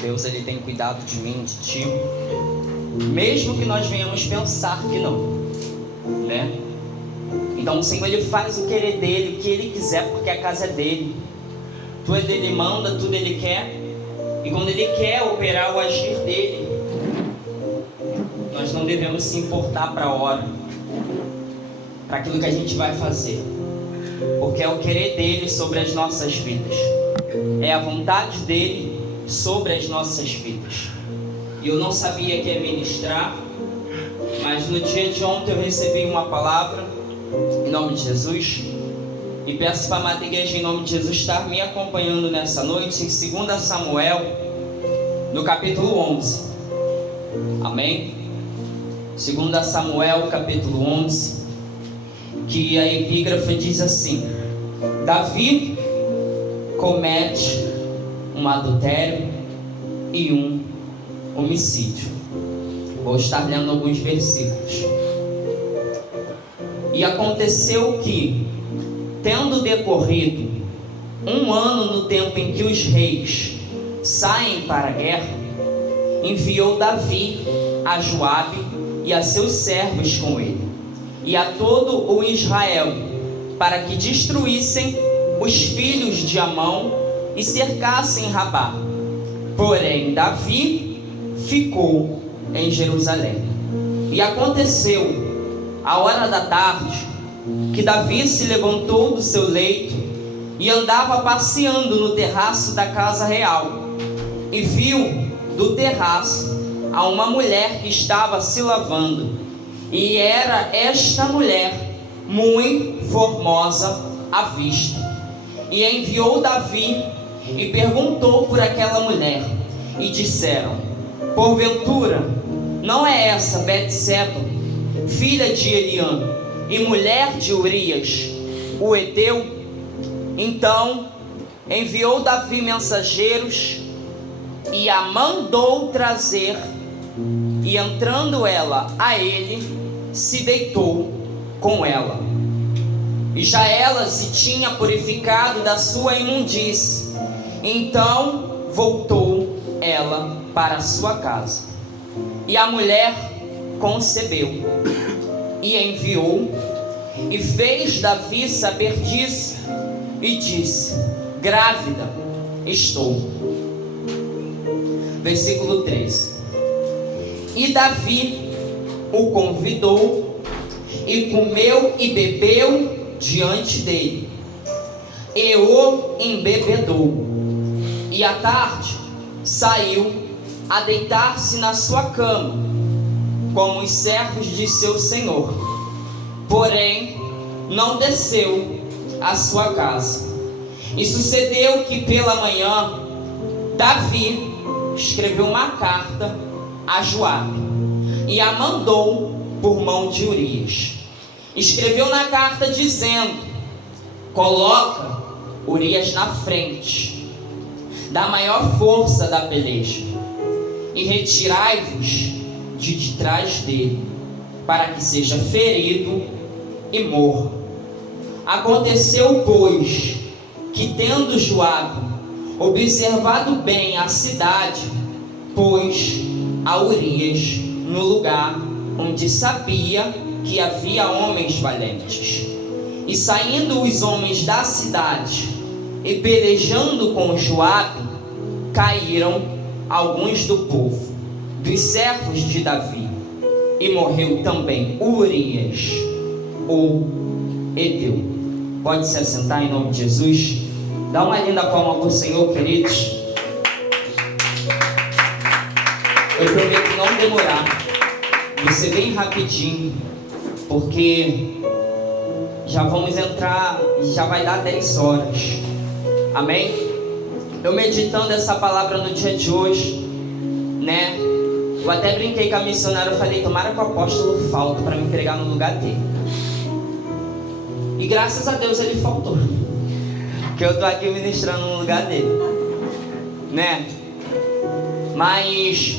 Deus, Ele tem cuidado de mim, de ti, mesmo que nós venhamos pensar que não, né? Então o Senhor, Ele faz o querer dEle, o que Ele quiser, porque a casa é dEle. Tudo Ele manda, tudo Ele quer. E quando Ele quer operar o agir dEle, nós não devemos se importar para a hora, para aquilo que a gente vai fazer, porque é o querer dEle sobre as nossas vidas, é a vontade dEle sobre as nossas vidas. E eu não sabia que ia ministrar, mas no dia de ontem eu recebi uma palavra em nome de Jesus, e peço para a amada igreja, em nome de Jesus, estar me acompanhando nessa noite em 2 Samuel, no capítulo 11. Amém? 2 Samuel, capítulo 11, que a epígrafe diz assim: Davi comete um adultério e um homicídio. Vou estar lendo alguns versículos. E aconteceu que, tendo decorrido 1 ano no tempo em que os reis saem para a guerra, enviou Davi a Joabe e a seus servos com ele, e a todo o Israel, para que destruíssem os filhos de Amon e cercassem Rabá. Porém, Davi ficou em Jerusalém. E aconteceu, à hora da tarde, que Davi se levantou do seu leito e andava passeando no terraço da casa real, e viu do terraço a uma mulher que estava se lavando, e era esta mulher muito formosa à vista. E enviou Davi e perguntou por aquela mulher, e disseram: porventura não é essa Betseba, filha de Eliã e mulher de Urias, o heteu? Então enviou Davi mensageiros e a mandou trazer, e entrando ela a ele, se deitou com ela. E já ela se tinha purificado da sua imundície. Então voltou ela para a sua casa. E a mulher concebeu e enviou, e fez Davi saber disso, e disse: grávida estou. Versículo 3. E Davi o convidou, e comeu e bebeu diante dele, e o embebedou. E à tarde saiu a deitar-se na sua cama, como os servos de seu senhor, porém não desceu à sua casa. E sucedeu que pela manhã Davi escreveu uma carta a Joabe e a mandou por mão de Urias. Escreveu na carta dizendo: coloca Urias na frente da maior força da peleja, e retirai-vos de trás dele, para que seja ferido e morra. Aconteceu, pois, que tendo Joabe observado bem a cidade, pôs a Urias no lugar onde sabia que havia homens valentes. E saindo os homens da cidade e pelejando com Joabe, caíram alguns do povo, dos servos de Davi, e morreu também Urias, o heteu. Pode se assentar em nome de Jesus. Dá uma linda palma para o Senhor, queridos. Eu prometo não demorar, vou ser bem rapidinho, porque já vamos entrar, já vai dar 10 horas. Amém? Eu meditando essa palavra no dia de hoje, né? Eu até brinquei com a missionária, eu falei: tomara que o apóstolo falta para me pregar no lugar dele. E graças a Deus ele faltou, que eu tô aqui ministrando no lugar dele, né? Mas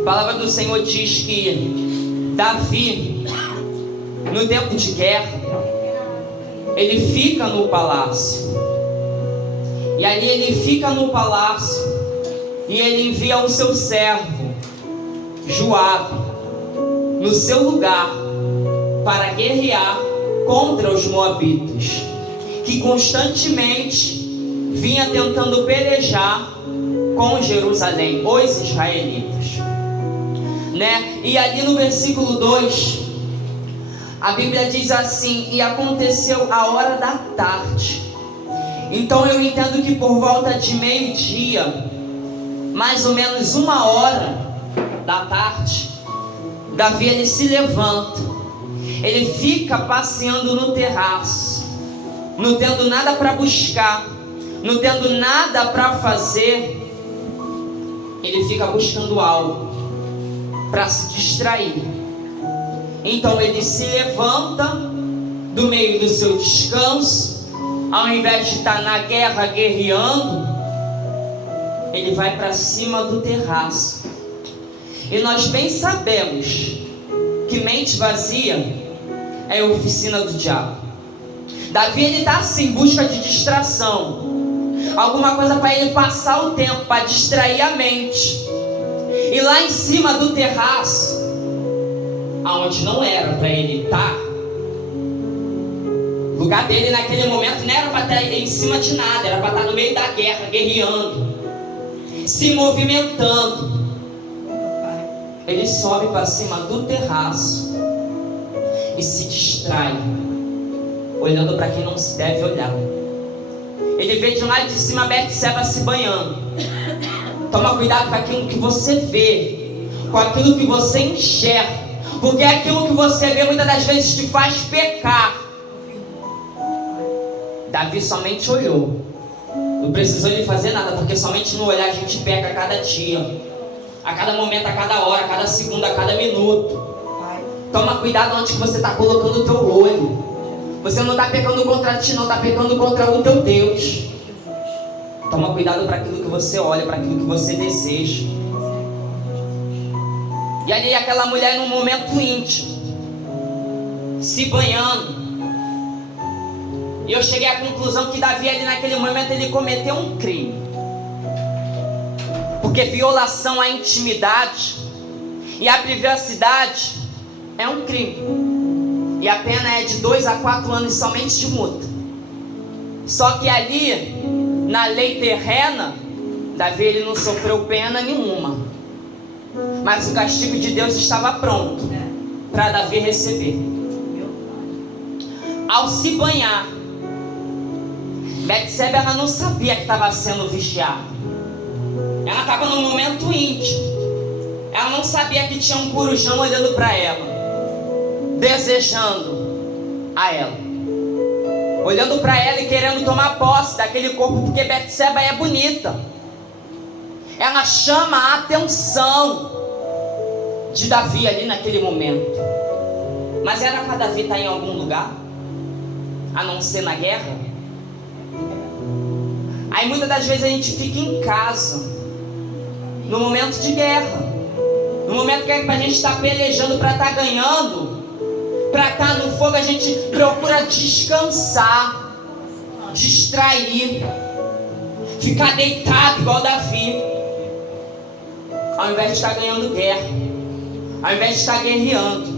a palavra do Senhor diz que Davi, no tempo de guerra, ele fica no palácio. E ali ele fica no palácio E ele envia o seu servo, Joabe, no seu lugar, para guerrear contra os moabitas, que constantemente vinha tentando pelejar com Jerusalém, os israelitas, né? E ali no versículo 2, a Bíblia diz assim: e aconteceu a hora da tarde. Então eu entendo que por volta de meio-dia, mais ou menos 1h da tarde, Davi ele se levanta, ele fica passeando no terraço, não tendo nada para buscar, não tendo nada para fazer. Ele fica buscando algo para se distrair. Então ele se levanta do meio do seu descanso, ao invés de estar na guerra guerreando, ele vai para cima do terraço. E nós bem sabemos que mente vazia é a oficina do diabo. Davi ele está assim, em busca de distração, alguma coisa para ele passar o tempo, para distrair a mente. E lá em cima do terraço, aonde não era para ele estar, o lugar dele naquele momento não era para estar em cima de nada, era para estar no meio da guerra, guerreando, se movimentando. Ele sobe para cima do terraço e se distrai, olhando para quem não se deve olhar. Ele vê de lá de cima Betseba se banhando. Toma cuidado com aquilo que você vê, com aquilo que você enxerga, porque aquilo que você vê muitas das vezes te faz pecar. Davi somente olhou, não precisou ele fazer nada, porque somente no olhar a gente peca a cada dia, a cada momento, a cada hora, a cada segundo, a cada minuto. Toma cuidado onde que você está colocando o teu olho. Você não está pecando contra ti, não está pecando contra o teu Deus. Toma cuidado para aquilo que você olha, para aquilo que você deseja. E ali aquela mulher num momento íntimo, se banhando. E eu cheguei à conclusão que Davi ali naquele momento ele cometeu um crime. Porque violação à intimidade e à privacidade é um crime. E a pena é de 2 a 4 anos somente de multa. Só que ali, na lei terrena, Davi ele não sofreu pena nenhuma. Mas o castigo de Deus estava pronto para Davi receber. Ao se banhar, Betseba ela não sabia que estava sendo vigiada. Ela estava num momento íntimo. Ela não sabia que tinha um corujão olhando para ela, desejando a ela, olhando para ela e querendo tomar posse daquele corpo, porque Betseba é bonita. Ela chama a atenção de Davi ali naquele momento. Mas era para Davi estar em algum lugar, a não ser na guerra? Aí muitas das vezes a gente fica em casa, no momento de guerra, no momento que é pra gente estar pelejando, para estar ganhando, para estar no fogo, a gente procura descansar, distrair, ficar deitado igual Davi, ao invés de estar ganhando guerra, ao invés de estar guerreando.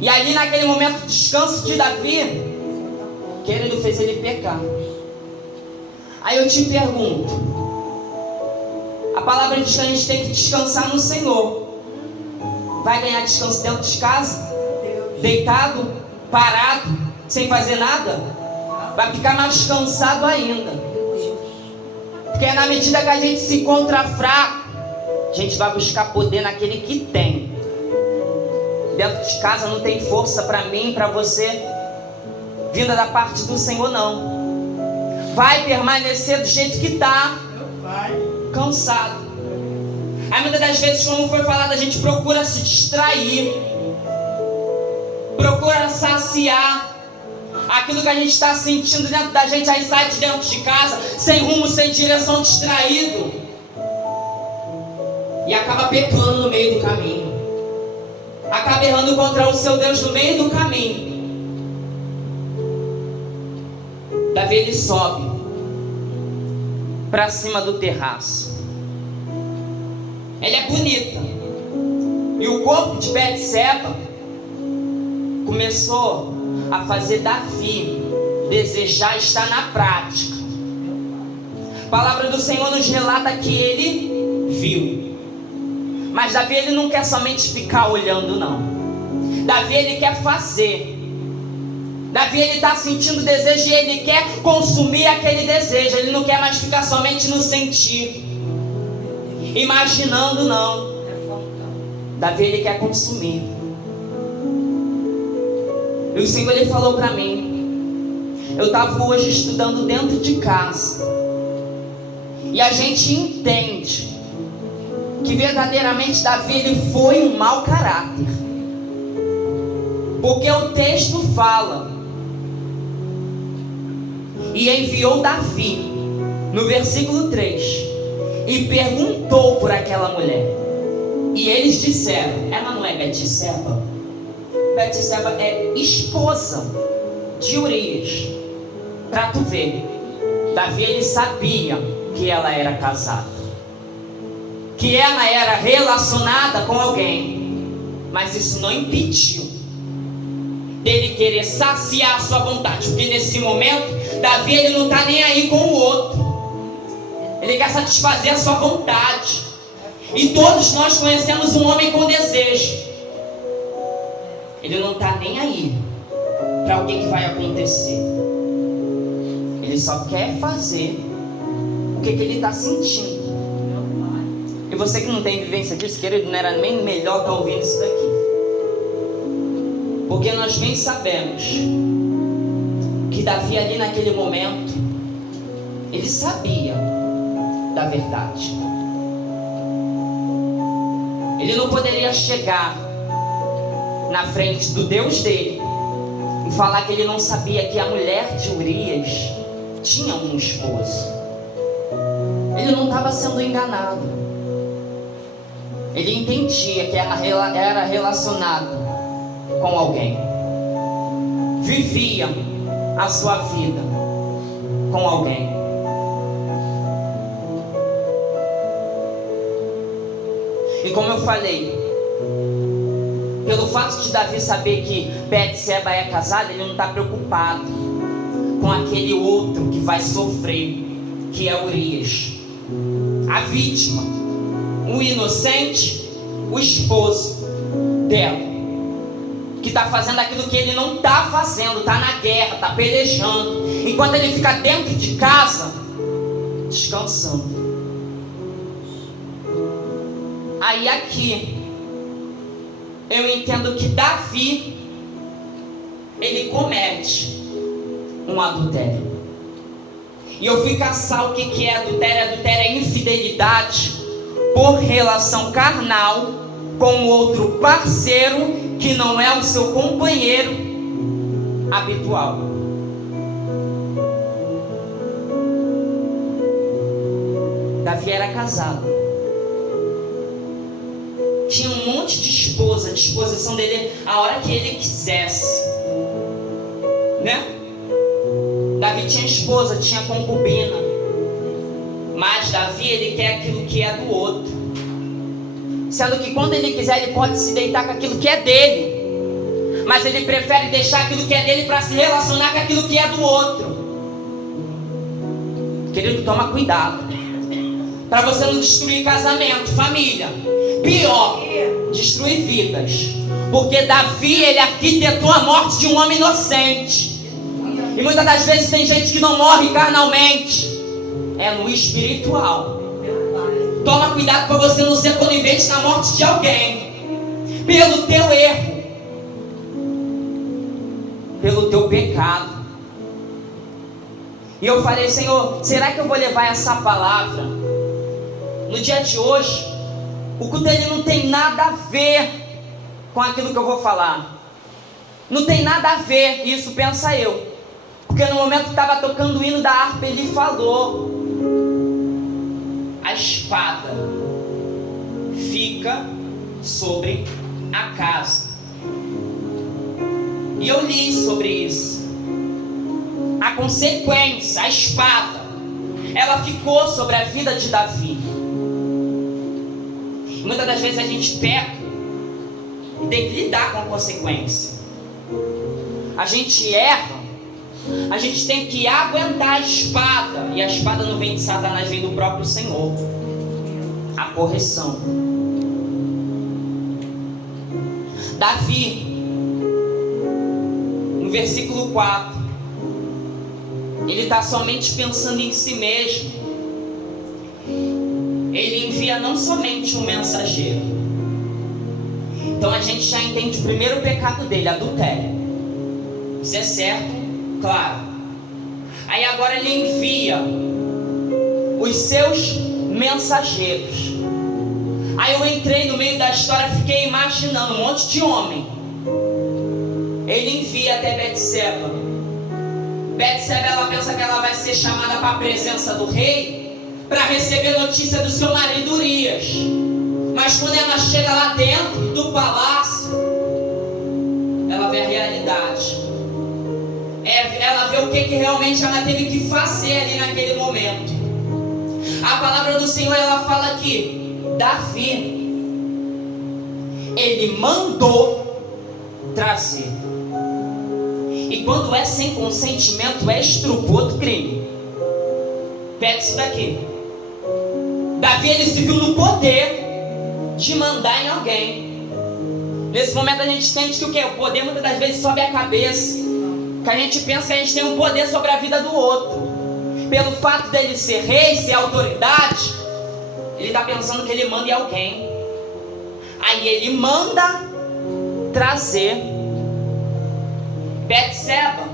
E ali naquele momento de descanso de Davi, querido, fez ele pecar. Aí eu te pergunto, a palavra diz que a gente tem que descansar no Senhor. Vai ganhar descanso dentro de casa? Deitado? Parado? Sem fazer nada? Vai ficar mais cansado ainda. Porque na medida que a gente se encontra fraco, a gente vai buscar poder naquele que tem. Dentro de casa não tem força para mim, para você, vinda da parte do Senhor, não. Vai permanecer do jeito que está, cansado. Aí muitas das vezes, como foi falado, a gente procura se distrair, procura saciar aquilo que a gente está sentindo dentro da gente. Aí sai de dentro de casa, sem rumo, sem direção, distraído, e acaba pecando no meio do caminho, acaba errando contra o seu Deus no meio do caminho. Davi ele sobe para cima do terraço. ela é bonita. E o corpo de Betseba começou a fazer Davi desejar estar na prática. A palavra do Senhor nos relata que ele viu. Mas Davi, ele não quer somente ficar olhando, não. Davi, ele quer fazer. Davi, ele está sentindo desejo e ele quer consumir aquele desejo. Ele não quer mais ficar somente no sentir, imaginando, não. Davi, ele quer consumir. E o Senhor, ele falou para mim. Eu estava hoje estudando dentro de casa. E a gente entende que verdadeiramente Davi, ele foi um mau caráter. Porque o texto fala: e enviou Davi, no versículo 3, e perguntou por aquela mulher. E eles disseram: ela não é Betseba? Betseba é esposa de Urias. Para tu ver, Davi, ele sabia que ela era casada, que ela era relacionada com alguém. Mas isso não impediu dele querer saciar a sua vontade. Porque nesse momento, Davi, ele não está nem aí com o outro. Ele quer satisfazer a sua vontade. E todos nós conhecemos um homem com desejo. Ele não está nem aí para o que vai acontecer. Ele só quer fazer o que ele está sentindo. E você que não tem vivência disso, querido, não era nem melhor estar ouvindo isso daqui. Porque nós bem sabemos que Davi, ali naquele momento, ele sabia da verdade. Ele não poderia chegar na frente do Deus dele e falar que ele não sabia que a mulher de Urias tinha um esposo. Ele não estava sendo enganado. Ele entendia que ela era relacionada com alguém, vivia a sua vida com alguém. E como eu falei, pelo fato de Davi saber que Betseba é casada, ele não está preocupado com aquele outro que vai sofrer, que é Urias, a vítima, o inocente, o esposo dela, que está fazendo aquilo que ele não está fazendo, está na guerra, está pelejando, enquanto ele fica dentro de casa, descansando. Aí aqui, eu entendo que Davi, ele comete um adultério. E eu fui caçar o que é adultério. Adultério é infidelidade por relação carnal com outro parceiro que não é o seu companheiro habitual. Davi era casado. Tinha um monte de esposa, à disposição dele a hora que ele quisesse, né? Davi tinha esposa, tinha concubina. Mas Davi, ele quer aquilo que é do outro. Sendo que quando ele quiser, ele pode se deitar com aquilo que é dele. Mas ele prefere deixar aquilo que é dele para se relacionar com aquilo que é do outro. Querido, toma cuidado, para você não destruir casamento, família. Pior, destruir vidas. Porque Davi, ele arquitetou a morte de um homem inocente. E muitas das vezes tem gente que não morre carnalmente, é no espiritual. Toma cuidado para você não ser conivente na morte de alguém, pelo teu erro, pelo teu pecado. E eu falei: Senhor, será que eu vou levar essa palavra no dia de hoje? O culto, ele não tem nada a ver com aquilo que eu vou falar. Não tem nada a ver, isso pensa eu. Porque no momento que estava tocando o hino da harpa, ele falou: a espada fica sobre a casa. E eu li sobre isso. A consequência, a espada, ela ficou sobre a vida de Davi. Muitas das vezes a gente peca e tem que lidar com a consequência. A gente erra, a gente tem que aguentar a espada. E a espada não vem de Satanás, vem do próprio Senhor. A correção. Davi, no versículo 4, ele está somente pensando em si mesmo. Ele envia não somente um mensageiro. Então a gente já entende o primeiro pecado dele, adultério. Isso é certo, claro. Aí agora ele envia os seus mensageiros. Aí eu entrei no meio da história, fiquei imaginando um monte de homem. Ele envia até Betseba. Betseba, ela pensa que ela vai ser chamada para a presença do rei para receber notícia do seu marido Urias. Mas quando ela chega lá dentro do palácio, ela vê a realidade. Ela vê o que realmente ela teve que fazer ali naquele momento. A palavra do Senhor, ela fala que Davi, ele mandou trazer. E quando é sem consentimento, é estupro, outro crime. Pega isso daqui. Davi, ele se viu no poder de mandar em alguém. Nesse momento a gente entende que o quê? O poder muitas das vezes sobe a cabeça. Que a gente pensa que a gente tem um poder sobre a vida do outro. Pelo fato dele ser rei, ser autoridade, ele está pensando que ele manda em alguém. Aí ele manda trazer Betseba.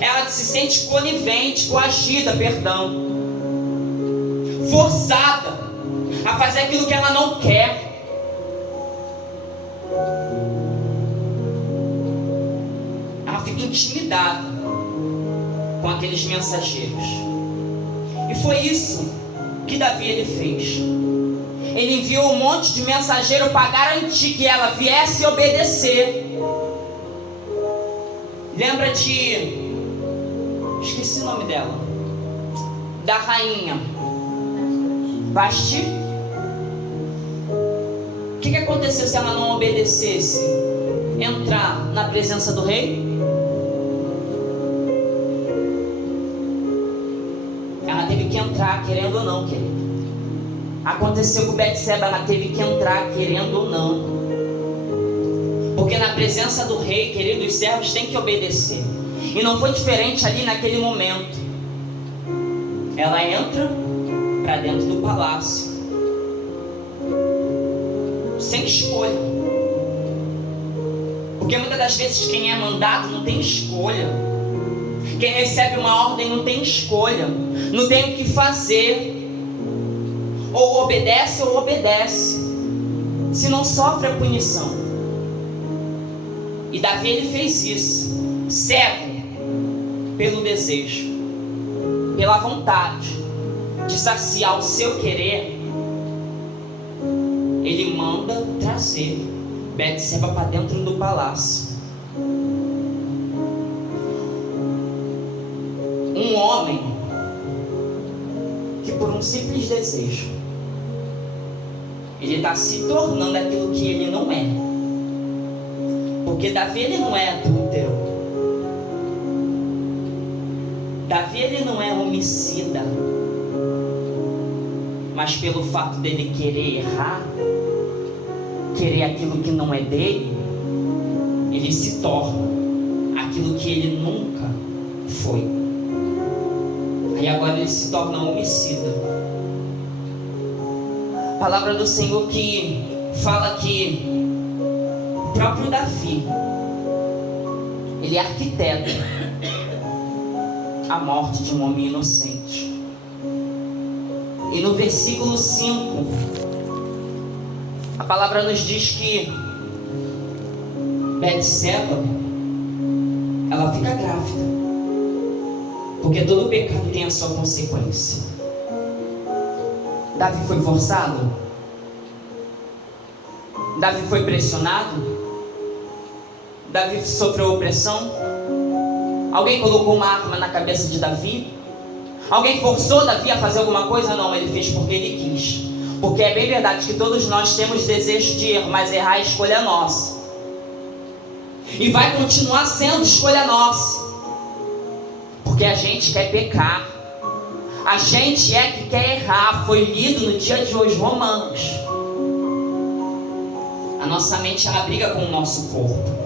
Ela se sente conivente, coagida, forçada a fazer aquilo que ela não quer. Ela fica intimidada com aqueles mensageiros. E foi isso que Davi ele fez. Ele enviou um monte de mensageiro para garantir que ela viesse obedecer. Lembra de... esqueci o nome dela. Da rainha Vasti. O que aconteceu se ela não obedecesse? Entrar na presença do rei? Ela teve que entrar, querendo ou não, querido. Aconteceu com Betseba, ela teve que entrar, querendo ou não. Porque na presença do rei, querido, os servos têm que obedecer. E não foi diferente ali naquele momento. Ela entra para dentro do palácio, sem escolha. Porque muitas das vezes quem é mandado não tem escolha. Quem recebe uma ordem não tem escolha. Não tem o que fazer. Ou obedece ou obedece. Se não sofre a punição. E Davi ele fez isso, cego pelo desejo, pela vontade de saciar o seu querer. Ele manda trazer Betseba para dentro do palácio. Um homem que por um simples desejo ele está se tornando aquilo que ele não é. Porque Davi ele não é adúltero. Davi ele não é homicida. Mas pelo fato dele querer errar, querer aquilo que não é dele, ele se torna aquilo que ele nunca foi. Aí agora ele se torna homicida. A palavra do Senhor que fala que o próprio Davi, ele arquiteta a morte de um homem inocente. E no versículo 5, a palavra nos diz que Betseba, ela fica grávida, porque todo pecado tem a sua consequência. Davi foi forçado? Davi foi pressionado? Davi sofreu opressão? Alguém colocou uma arma na cabeça de Davi? Alguém forçou Davi a fazer alguma coisa? Não, ele fez porque ele quis. Porque é bem verdade que todos nós temos desejo de erro, mas errar é escolha nossa. E vai continuar sendo escolha nossa. Porque a gente quer pecar. A gente é que quer errar. Foi lido no dia de hoje, Romanos. A nossa mente, ela briga com o nosso corpo.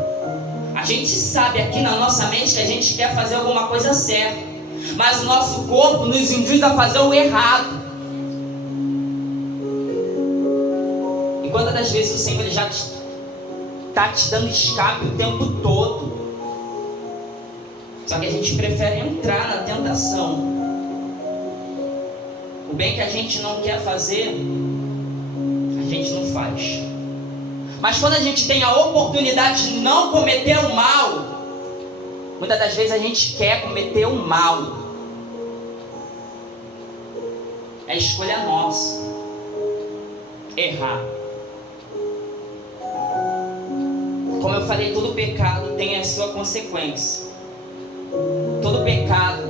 A gente sabe aqui na nossa mente que a gente quer fazer alguma coisa certa, mas o nosso corpo nos induz a fazer o errado. E quantas das vezes o Senhor ele já está te dando escape o tempo todo, só que a gente prefere entrar na tentação. O bem que a gente não quer fazer, a gente não faz. Mas quando a gente tem a oportunidade de não cometer o mal, muitas das vezes a gente quer cometer o mal. É escolha nossa errar. Como eu falei, todo pecado tem a sua consequência. Todo pecado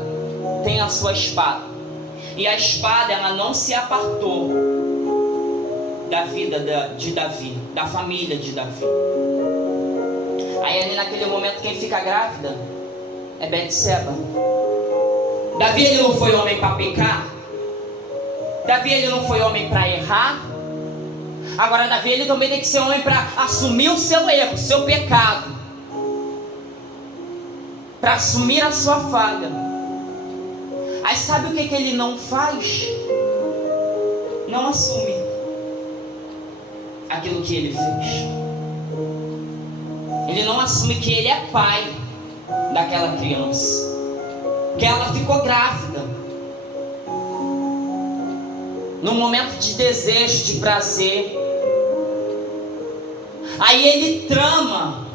tem a sua espada. E a espada, ela não se apartou da vida de Davi, da família de Davi. Aí ali naquele momento quem fica grávida é Betseba. Davi ele não foi homem para pecar. Davi ele não foi homem para errar. Agora Davi ele também tem que ser homem para assumir o seu erro, o seu pecado, para assumir a sua falha. Aí sabe o que ele não faz? Não assume aquilo que ele fez. Ele não assume que ele é pai daquela criança, que ela ficou grávida. Num momento de desejo, de prazer. Aí ele trama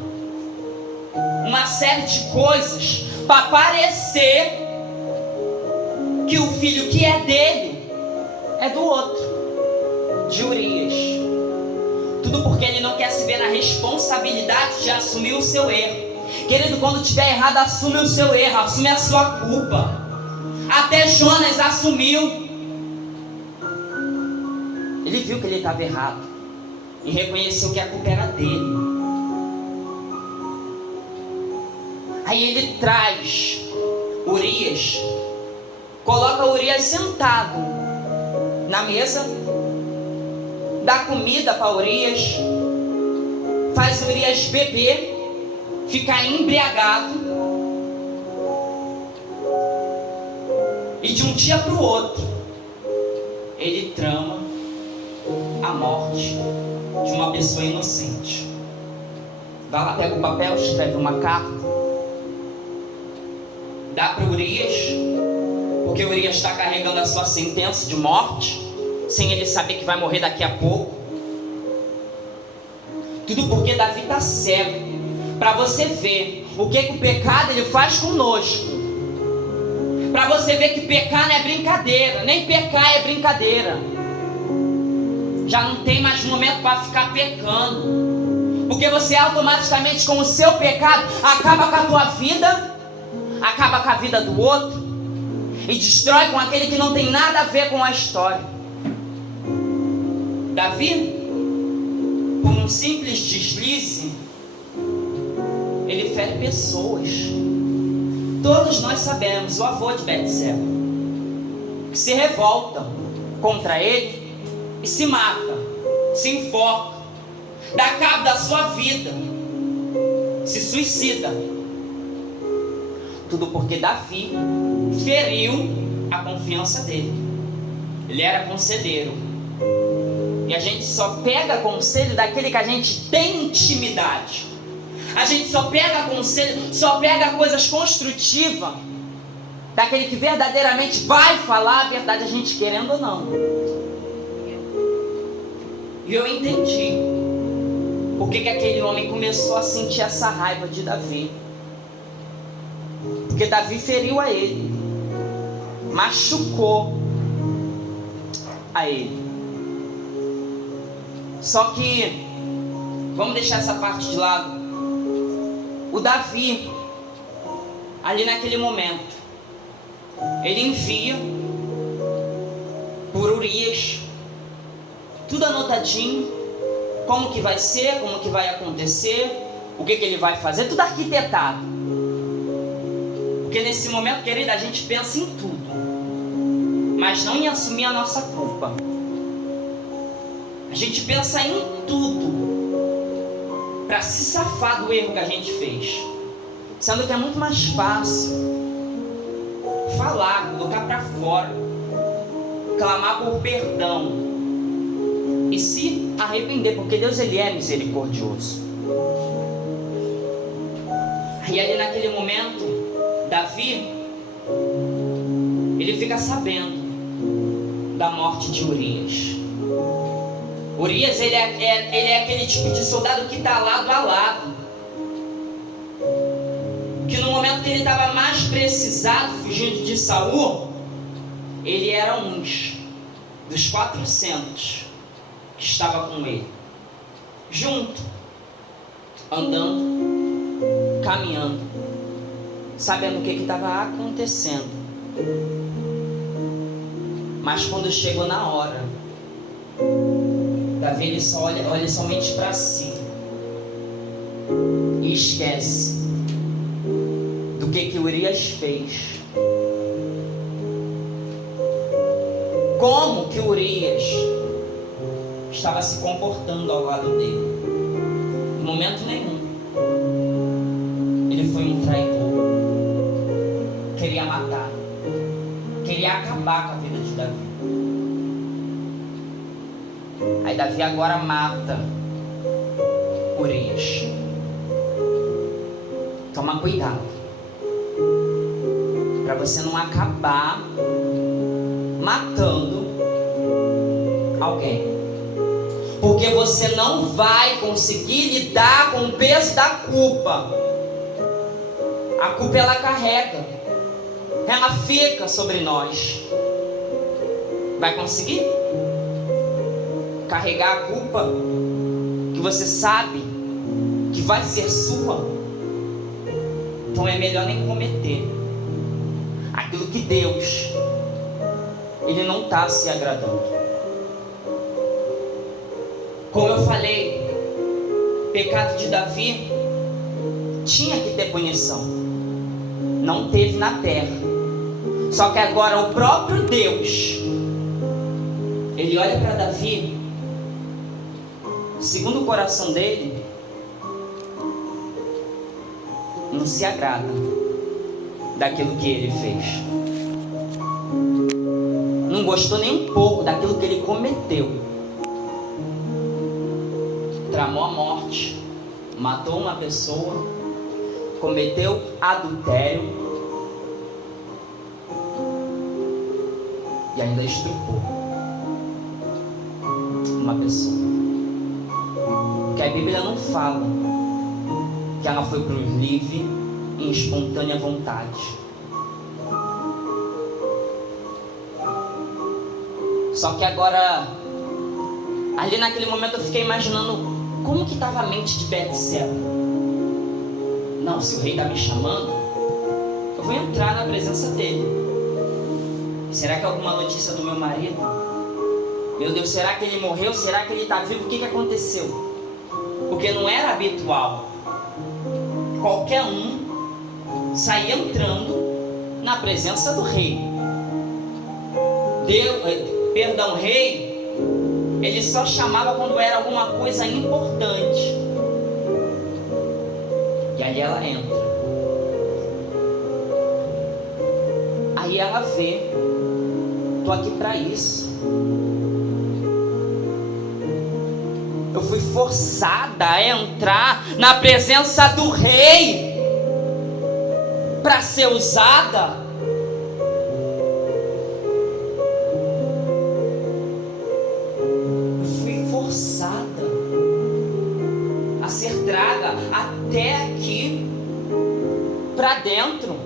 uma série de coisas para parecer que o filho que é dele é do outro, de Urias. Tudo porque ele não quer se ver na responsabilidade de assumir o seu erro. Querido, quando tiver errado, assume o seu erro, assume a sua culpa. Até Jonas assumiu. Ele viu que ele estava errado e reconheceu que a culpa era dele. Aí ele traz Urias, coloca Urias sentado na mesa, dá comida para Urias, faz Urias beber, ficar embriagado, e de um dia para o outro ele trama a morte de uma pessoa inocente. Vai lá, pega o papel, escreve uma carta, dá para Urias, porque Urias está carregando a sua sentença de morte, sem ele saber que vai morrer daqui a pouco. Tudo porque Davi está cego, para você ver o que o pecado ele faz conosco, para você ver que pecar não é brincadeira, nem pecar é brincadeira. Já não tem mais momento para ficar pecando, porque você automaticamente com o seu pecado acaba com a tua vida, acaba com a vida do outro e destrói com aquele que não tem nada a ver com a história. Davi, por um simples deslize, ele fere pessoas. Todos nós sabemos, o avô de Betseba, que se revolta contra ele e se mata, se enforca, dá cabo da sua vida, se suicida. Tudo porque Davi feriu a confiança dele. Ele era conselheiro, e a gente só pega conselho daquele que a gente tem intimidade. A gente só pega conselho, só pega coisas construtivas daquele que verdadeiramente vai falar a verdade, a gente querendo ou não. E eu entendi por que aquele homem começou a sentir essa raiva de Davi. Porque Davi feriu a ele, machucou a ele. Só que, vamos deixar essa parte de lado. O Davi, ali naquele momento, ele envia por Urias tudo anotadinho, como que vai ser, como que vai acontecer, o que ele vai fazer, tudo arquitetado. Porque nesse momento, querida, a gente pensa em tudo, mas não em assumir a nossa culpa. A gente pensa em tudo para se safar do erro que a gente fez, sendo que é muito mais fácil falar, colocar para fora, clamar por perdão e se arrepender, porque Deus ele é misericordioso. E ali naquele momento, Davi, ele fica sabendo da morte de Urias. Urias, ele é aquele tipo de soldado que está lado a lado, que no momento que ele estava mais precisado, fugindo de Saul, ele era um dos 400 que estava com ele, junto, andando, caminhando, sabendo o que estava acontecendo. Mas quando chegou na hora, Davi ele só olha somente para si e esquece do que Urias fez. Como que Urias estava se comportando ao lado dele. Em momento nenhum ele foi um traidor, queria matar, queria acabar com a vida de Davi. Aí Davi agora mata Urias. Toma cuidado para você não acabar matando alguém, porque você não vai conseguir lidar com o peso da culpa. A culpa ela carrega, ela fica sobre nós. Vai conseguir carregar a culpa que você sabe que vai ser sua? Então é melhor nem cometer aquilo que Deus ele não está se agradando. Como eu falei, o pecado de Davi tinha que ter punição, não teve na terra. Só que agora o próprio Deus ele olha para Davi, segundo o coração dele, não se agrada daquilo que ele fez, não gostou nem um pouco daquilo que ele cometeu. Tramou a morte, matou uma pessoa, cometeu adultério e ainda estuprou uma pessoa. Porque a Bíblia não fala que ela foi por livre e espontânea vontade. Só que agora, ali naquele momento eu fiquei imaginando como que estava a mente de Betseba. Não, se o rei está me chamando, eu vou entrar na presença dele. Será que é alguma notícia do meu marido? Meu Deus, será que ele morreu? Será que ele está vivo? O que aconteceu? Porque não era habitual qualquer um sair entrando na presença do rei. Rei, ele só chamava quando era alguma coisa importante. E ali ela entra. Aí ela vê, tô aqui para isso. Eu fui forçada a entrar na presença do rei para ser usada. Eu fui forçada a ser traga até aqui para dentro,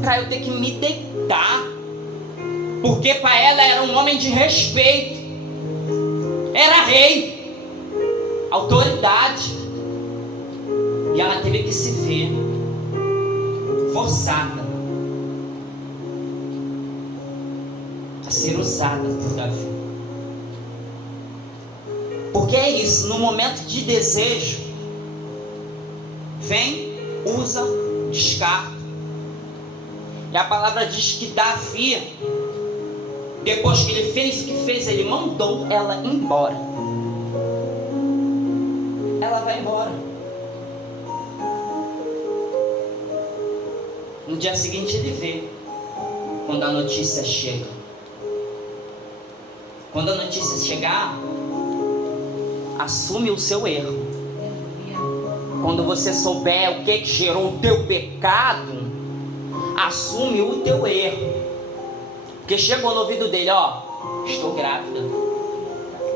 para eu ter que me deitar, porque para ela era um homem de respeito, era rei, autoridade, e ela teve que se ver forçada a ser usada por Davi. eles, no momento de desejo, vem, usa, descarta. E a palavra diz que Davi, depois que ele fez o que fez, ele mandou ela embora. Ela vai embora. No dia seguinte ele vê, quando a notícia chega. Quando a notícia chegar, assume o seu erro. Quando você souber o que gerou o teu pecado, assume o teu erro. Porque chegou no ouvido dele, ó, estou grávida.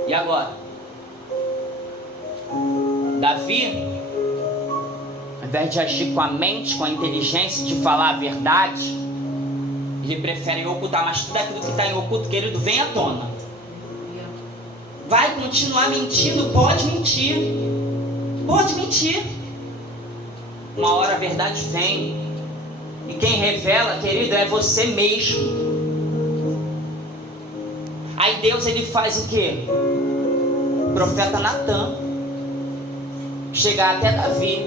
E agora? Davi, ao invés de agir com a mente, com a inteligência, de falar a verdade, ele prefere ocultar. Mas tudo aquilo que está em oculto, querido, vem à tona. Vai continuar mentindo? Pode mentir. Pode mentir. Uma hora a verdade vem. E quem revela, querido, é você mesmo. Aí Deus, ele faz o quê? O profeta Natan chegar até Davi,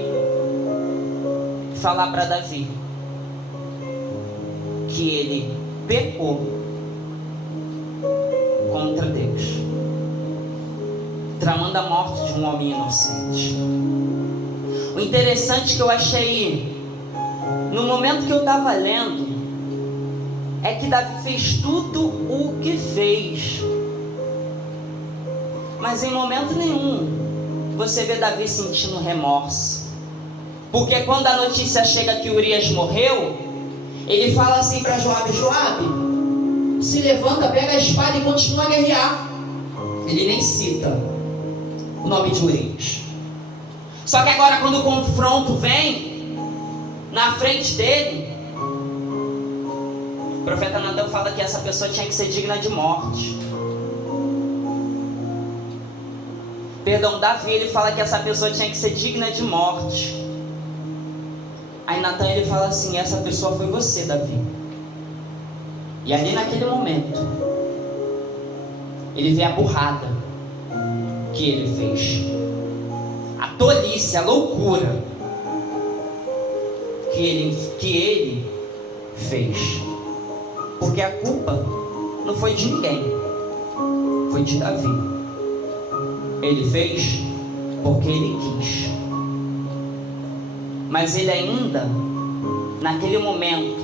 falar para Davi que ele pecou contra Deus, tramando a morte de um homem inocente. O interessante que eu achei, no momento que eu estava lendo, é que Davi fez tudo o que fez, mas em momento nenhum você vê Davi sentindo remorso. Porque quando a notícia chega que Urias morreu, ele fala assim para Joabe: Joabe, se levanta, pega a espada e continua a guerrear. Ele nem cita o nome de Urias. Só que agora, quando o confronto vem na frente dele, o profeta Natan fala que essa pessoa tinha que ser digna de morte. Perdão, Davi, ele fala que essa pessoa tinha que ser digna de morte. Aí Natan, ele fala assim: essa pessoa foi você, Davi. E ali naquele momento, ele vê a burrada que ele fez, a tolice, a loucura que ele fez. Porque a culpa não foi de ninguém, foi de Davi. Ele fez porque ele quis. Mas ele ainda, naquele momento,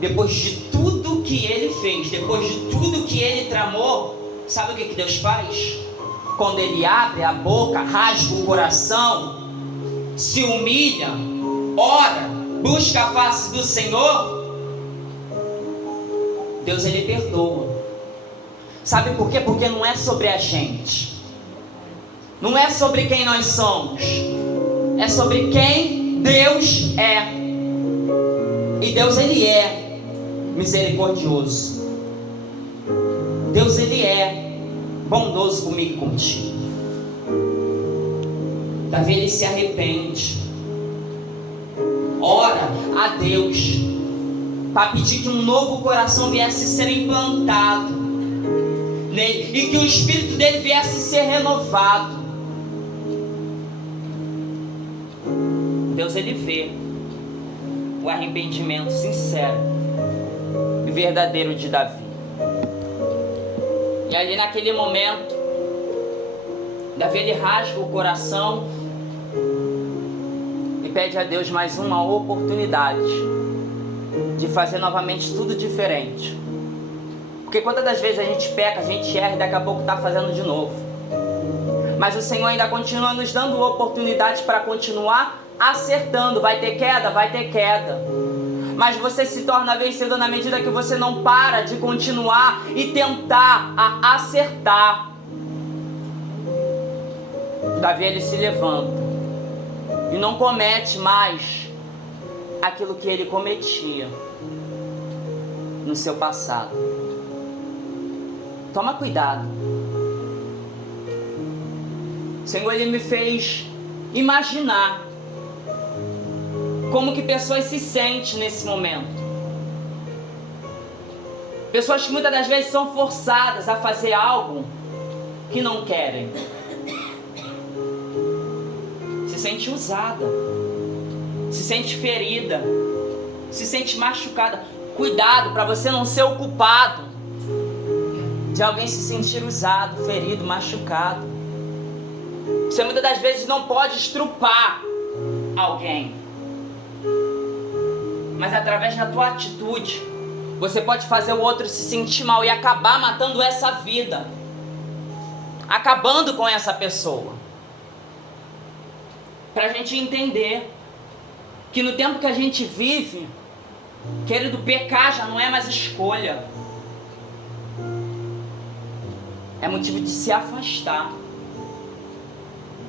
depois de tudo que ele fez, depois de tudo que ele tramou, sabe o que Deus faz? Quando ele abre a boca, rasga o coração, se humilha, ora, busca a face do Senhor, Deus, ele perdoa. Sabe por quê? Porque não é sobre a gente, não é sobre quem nós somos, é sobre quem Deus é. E Deus, ele é misericordioso. Deus, ele é bondoso comigo e contigo. Davi, ele se arrepende, ora a Deus para pedir que um novo coração viesse ser implantado nele e que o espírito dele viesse ser renovado. Deus, ele vê o arrependimento sincero e verdadeiro de Davi. E ali naquele momento, Davi, ele rasga o coração e pede a Deus mais uma oportunidade de fazer novamente tudo diferente. Porque quantas das vezes a gente peca, a gente erra e daqui a pouco está fazendo de novo. Mas o Senhor ainda continua nos dando oportunidades para continuar acertando. Vai ter queda? Vai ter queda. Mas você se torna vencedor na medida que você não para de continuar e tentar acertar. Davi, ele se levanta e não comete mais aquilo que ele cometia no seu passado. Toma cuidado. O Senhor, ele me fez imaginar como que pessoas se sentem nesse momento. Pessoas que muitas das vezes são forçadas a fazer algo que não querem. sente usada, se sente ferida, se sente machucada. Cuidado para você não ser o culpado de alguém se sentir usado, ferido, machucado. Você muitas das vezes não pode estrupar alguém, mas através da tua atitude você pode fazer o outro se sentir mal e acabar matando essa vida, acabando com essa pessoa. Pra gente entender que no tempo que a gente vive, querido, pecar já não é mais escolha, é motivo de se afastar,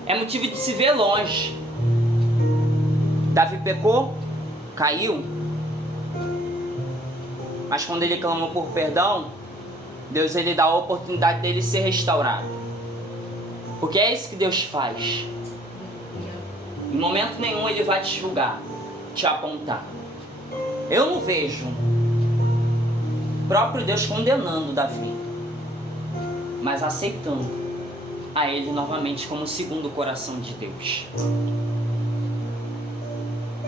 é motivo de se ver longe. Davi pecou, caiu, mas quando ele clamou por perdão, Deus ele dá a oportunidade dele ser restaurado, porque é isso que Deus faz. Em momento nenhum ele vai te julgar, te apontar. Eu não vejo o próprio Deus condenando Davi, mas aceitando a ele novamente como segundo coração de Deus.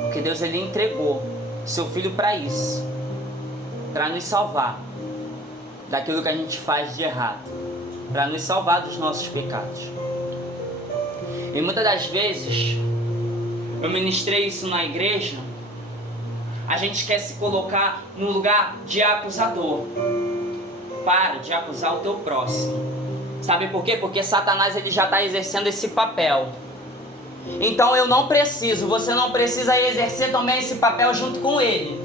Porque Deus ele entregou seu filho para isso, para nos salvar daquilo que a gente faz de errado, para nos salvar dos nossos pecados. E muitas das vezes eu ministrei isso na igreja. A gente quer se colocar no lugar de acusador. Para de acusar o teu próximo. Sabe por quê? Porque Satanás ele já está exercendo esse papel. Então eu não preciso, você não precisa exercer também esse papel junto com ele,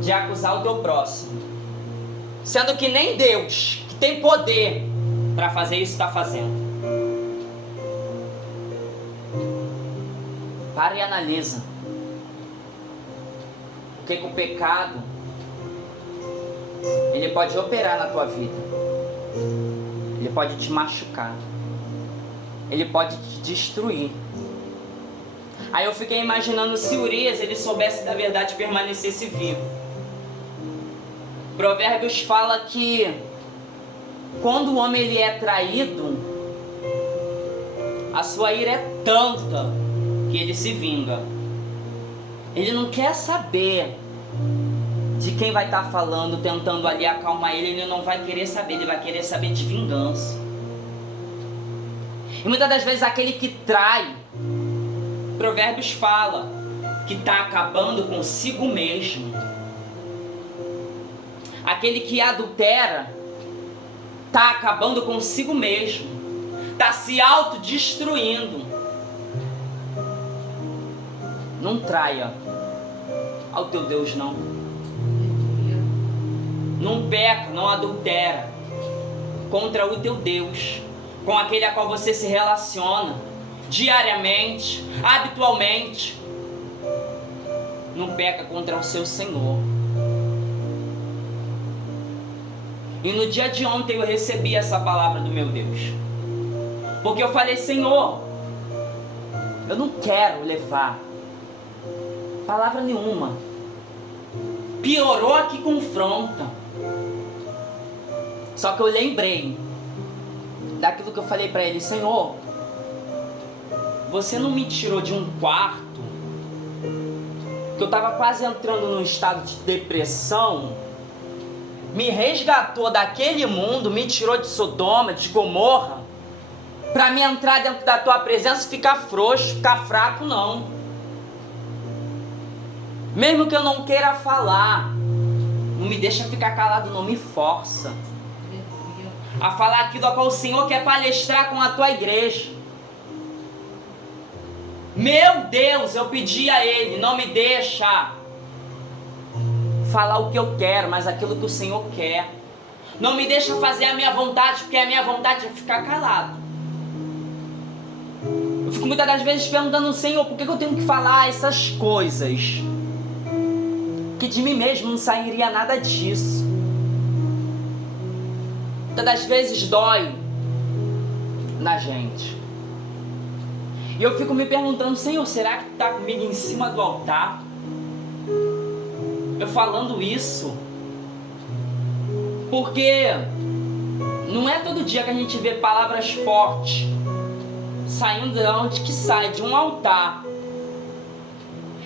de acusar o teu próximo. Sendo que nem Deus, que tem poder para fazer isso, está fazendo. Para e analisa. O que o pecado ele pode operar na tua vida. Ele pode te machucar. Ele pode te destruir. Aí eu fiquei imaginando se Urias ele soubesse da verdade e permanecesse vivo. Provérbios fala que quando o homem ele é traído, a sua ira é tanta que ele se vinga. Ele não quer saber de quem vai estar falando, tentando ali acalmar ele. Ele não vai querer saber, ele vai querer saber de vingança. E muitas das vezes aquele que trai, Provérbios fala que está acabando consigo mesmo. Aquele que adultera está acabando consigo mesmo, está se autodestruindo. Não traia ao teu Deus, não. Não peca, não adultera contra o teu Deus, com aquele a qual você se relaciona diariamente, habitualmente. Não peca contra o seu Senhor. E no dia de ontem eu recebi essa palavra do meu Deus, porque eu falei: Senhor, eu não quero levar palavra nenhuma. Piorou aqui, confronta. Só que eu lembrei daquilo que eu falei para ele: Senhor, você não me tirou de um quarto que eu estava quase entrando num estado de depressão, me resgatou daquele mundo, me tirou de Sodoma, de Gomorra, para me entrar dentro da tua presença e ficar frouxo, ficar fraco, não. Mesmo que eu não queira falar, não me deixa ficar calado, não me força a falar aquilo a qual o Senhor quer palestrar com a tua igreja. Meu Deus, eu pedi a Ele: não me deixa falar o que eu quero, mas aquilo que o Senhor quer. Não me deixa fazer a minha vontade, porque a minha vontade é ficar calado. Eu fico muitas das vezes perguntando: Senhor, por que eu tenho que falar essas coisas? Que de mim mesmo não sairia nada disso. Muitas das vezes dói na gente. E eu fico me perguntando: Senhor, será que está comigo em cima do altar? Eu falando isso, porque não é todo dia que a gente vê palavras fortes saindo de onde que sai, de um altar.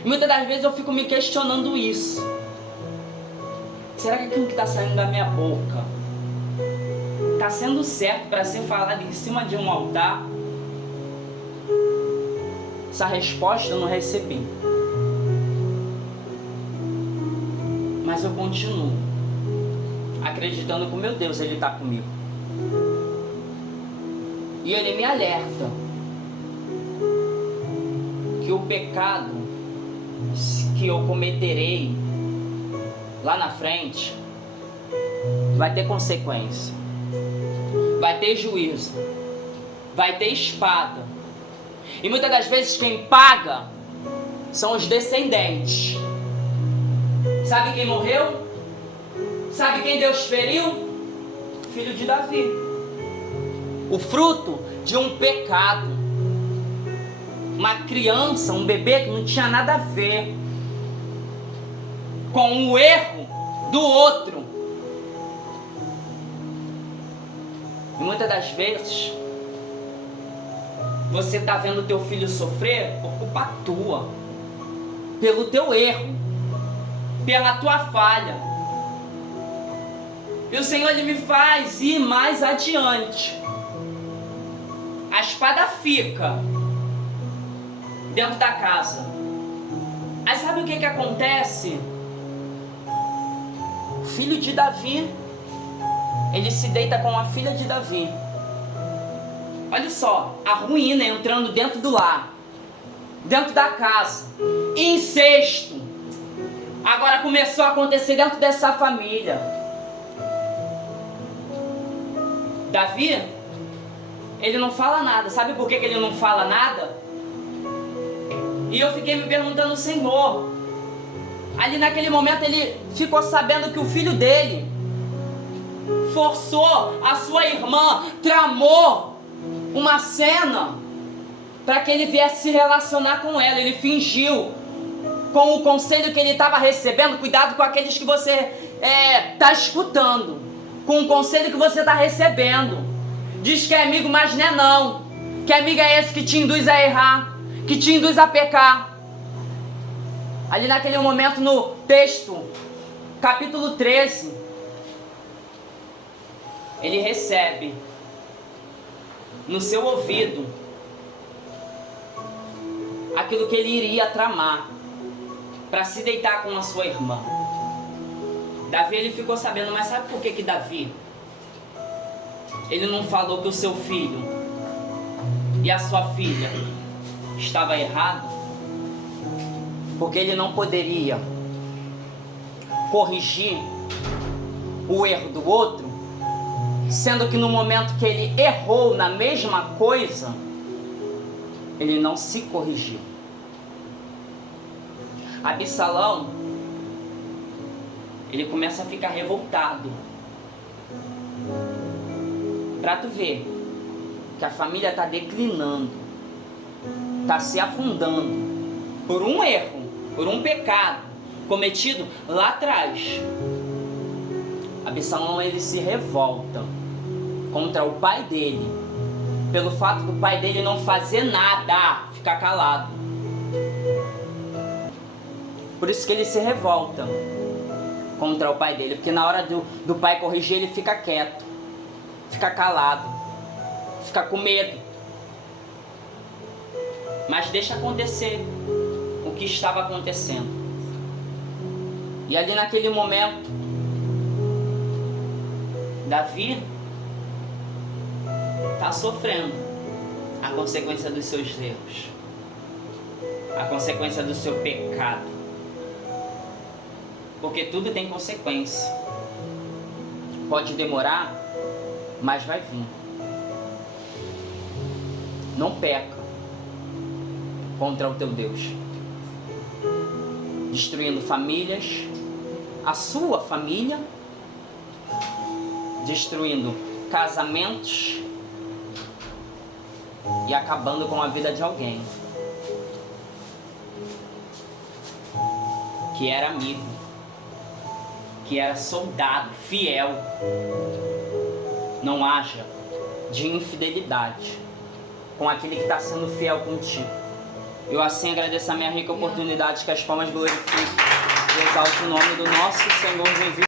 E muitas das vezes eu fico me questionando isso. Será que aquilo que está saindo da minha boca está sendo certo para ser falado em cima de um altar? Essa resposta eu não recebi. Mas eu continuo acreditando que o meu Deus, Ele está comigo. E Ele me alerta que o pecado que eu cometerei lá na frente vai ter consequência, vai ter juízo, vai ter espada. E muitas das vezes quem paga são os descendentes. Sabe quem morreu? Sabe quem Deus feriu? Filho de Davi. O fruto de um pecado. Uma criança, um bebê que não tinha nada a ver com o erro do outro. E muitas das vezes você está vendo teu filho sofrer por culpa tua, pelo teu erro, pela tua falha. E o Senhor, Ele me faz ir mais adiante. A espada fica dentro da casa. Aí sabe o que acontece? O filho de Davi, ele se deita com a filha de Davi. Olha só, a ruína entrando dentro do lar, dentro da casa. Incesto. Agora começou a acontecer dentro dessa família. Davi, ele não fala nada. Sabe por que ele não fala nada? E eu fiquei me perguntando, Senhor, ali naquele momento ele ficou sabendo que o filho dele forçou a sua irmã, tramou uma cena para que ele viesse se relacionar com ela. Ele fingiu, com o conselho que ele estava recebendo. Cuidado com aqueles que você está escutando, com o conselho que você está recebendo. Diz que é amigo, mas não é não. Que amigo é esse que te induz a errar, que te induz a pecar? Ali naquele momento, no texto, capítulo 13, ele recebe no seu ouvido aquilo que ele iria tramar para se deitar com a sua irmã. Davi, ele ficou sabendo, mas sabe por que Davi, ele não falou que o seu filho e a sua filha estava errado? Porque ele não poderia corrigir o erro do outro, sendo que no momento que ele errou na mesma coisa, ele não se corrigiu. Absalão, ele começa a ficar revoltado. Pra tu ver que a família está declinando, está se afundando por um erro, por um pecado cometido lá atrás. Absalão, ele se revolta contra o pai dele, pelo fato do pai dele não fazer nada, ficar calado. Por isso que ele se revolta contra o pai dele, porque na hora do pai corrigir, ele fica quieto, fica calado, fica com medo. Mas deixa acontecer o que estava acontecendo. E ali naquele momento, Davi está sofrendo a consequência dos seus erros, a consequência do seu pecado. Porque tudo tem consequência. Pode demorar, mas vai vir. Não peca contra o teu Deus, destruindo famílias, a sua família, destruindo casamentos e acabando com a vida de alguém que era amigo, que era soldado, fiel. Não haja de infidelidade com aquele que está sendo fiel contigo. Eu assim agradeço a minha rica oportunidade, que as palmas glorifiquem e exaltem o nome do nosso Senhor Jesus.